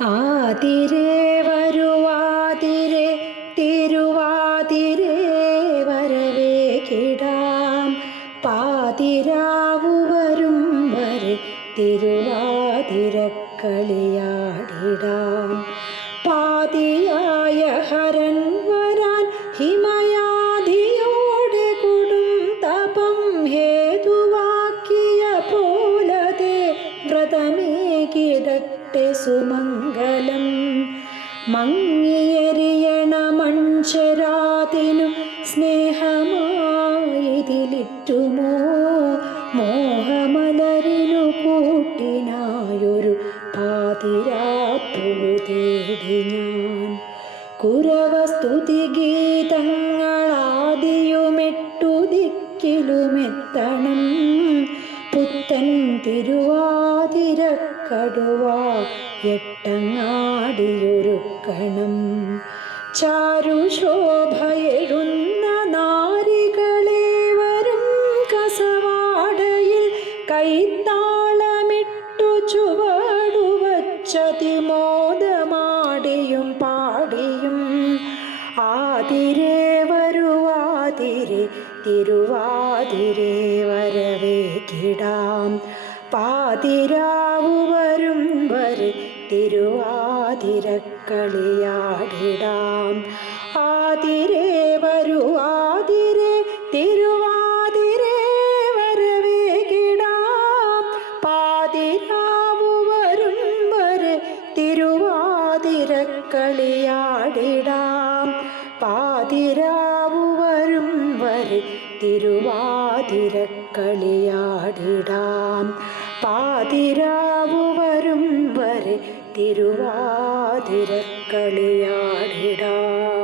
ആതിരേ വരുവാതിരേ തിരുവാതിരേ വരവേ കിടാം. പാതിരാവു വരും വരെ തിരുവാതിരക്കളിയാടിടാം. കിടട്ടെ സുമംഗലം. മങ്ങിയെറിയണ മൺചരാതിനു സ്നേഹമായിതിലിറ്റുമോ? മോഹമലരിനു കൂട്ടിനായൊരു പാതിരാപ്പുഴു തേടി ഞാൻ. കുരവസ്തുതി ഗീതങ്ങളാദിയുമെട്ടു തിരുവാതിരക്കടുവ എട്ടങ്ങാടിയൊരുക്കണം. ചാരുശോഭയെഴുന്ന നാരികളെ വരും കസവാടയിൽ കൈത്താളമിട്ടു ചുവടുവച്ചതിമോദമാടിയും പാടിയും. ആതിരേ വരുവാതിരെ തിരുവാതിരേ വരവേ കിടാം. പാതിരാവു വരും വരെ തിരുവാതിരക്കളിയാടിടാം. ആതിരേ വരുവാതിരേ തിരുവാതിരേ വരവേ കിടാം പാതിരാവു വരും വരെ തിരുവാതിരക്കളിയാടിടാം. വരെ തിരുവാതിരക്കളിയാടിടാം. പാതിരാവു വരും വരെ തിരുവാതിരക്കളിയാടിടാം.